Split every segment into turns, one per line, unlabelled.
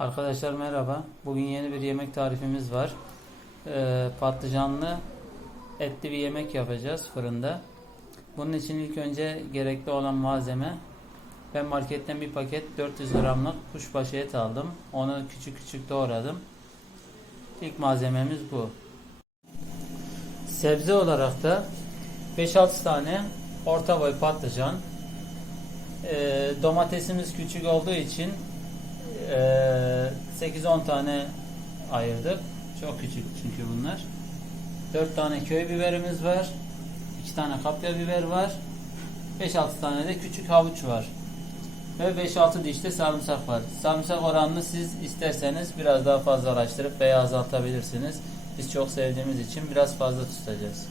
Arkadaşlar merhaba. Bugün yeni bir yemek tarifimiz var. Ee, patlıcanlı etli bir yemek yapacağız fırında. Bunun için ilk önce gerekli olan malzeme ben marketten bir paket 400 gramlık kuşbaşı et aldım. Onu küçük küçük doğradım. İlk malzememiz bu. Sebze olarak da 5-6 tane orta boy patlıcan. Ee, domatesimiz küçük olduğu için ee, 8-10 tane ayırdık. Çok küçük çünkü bunlar. 4 tane köy biberimiz var. 2 tane kapya biber var. 5-6 tane de küçük havuç var. Ve 5-6 diş de sarımsak var. Sarımsak oranını siz isterseniz biraz daha fazlalaştırıp veya azaltabilirsiniz. Biz çok sevdiğimiz için biraz fazla tutacağız.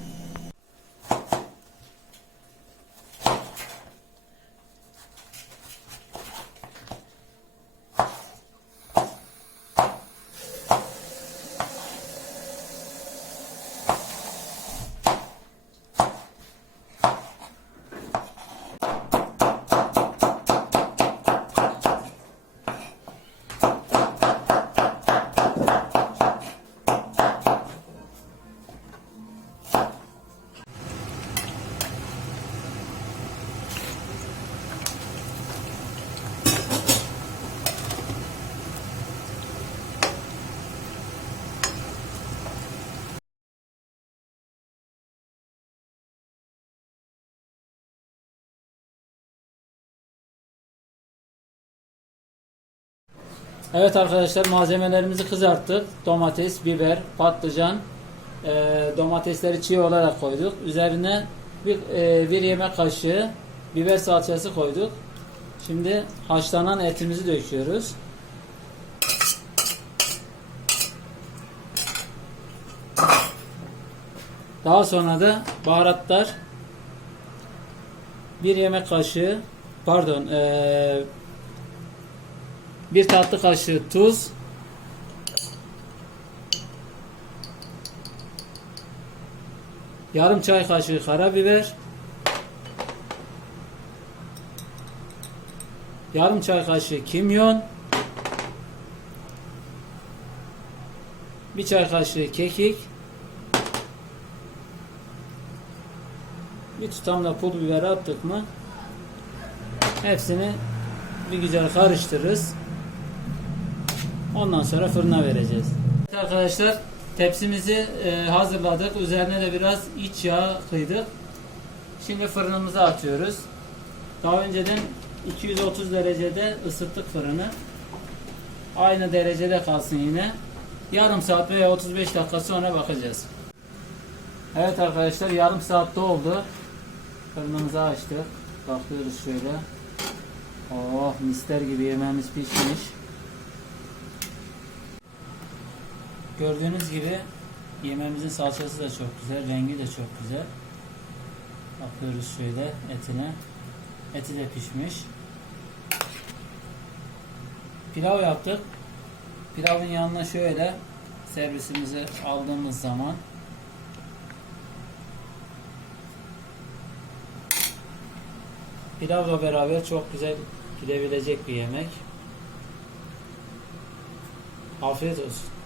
Evet arkadaşlar malzemelerimizi kızarttık. Domates, biber, patlıcan, e, domatesleri çiğ olarak koyduk. Üzerine bir, e, bir yemek kaşığı biber salçası koyduk. Şimdi haşlanan etimizi döküyoruz. Daha sonra da baharatlar bir yemek kaşığı pardon e, bir tatlı kaşığı tuz. Yarım çay kaşığı karabiber. Yarım çay kaşığı kimyon. Bir çay kaşığı kekik. Bir tutam da pul biber attık mı hepsini bir güzel karıştırırız. Ondan sonra fırına vereceğiz. Evet arkadaşlar tepsimizi e, hazırladık. Üzerine de biraz iç yağ kıydık. Şimdi fırınımıza atıyoruz. Daha önceden 230 derecede ısıttık fırını. Aynı derecede kalsın yine. Yarım saat veya 35 dakika sonra bakacağız. Evet arkadaşlar yarım saat doldu. Fırınımızı açtık. Bakıyoruz şöyle. Oh mister gibi yemeğimiz pişmiş. Gördüğünüz gibi yemeğimizin salçası da çok güzel, rengi de çok güzel. Bakıyoruz şöyle etine. Eti de pişmiş. Pilav yaptık. Pilavın yanına şöyle servisimizi aldığımız zaman pilavla beraber çok güzel gidebilecek bir yemek. Afiyet olsun.